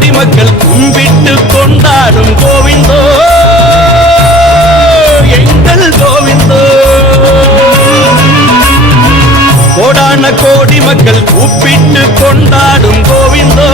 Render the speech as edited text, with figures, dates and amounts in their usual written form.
கோடி மக்கள் கும்பிட்டு கொண்டாடும் கோவிந்தோ எங்கள் கோவிந்தோ. கோடான கோடி மக்கள் கூப்பிட்டு கொண்டாடும் கோவிந்தோ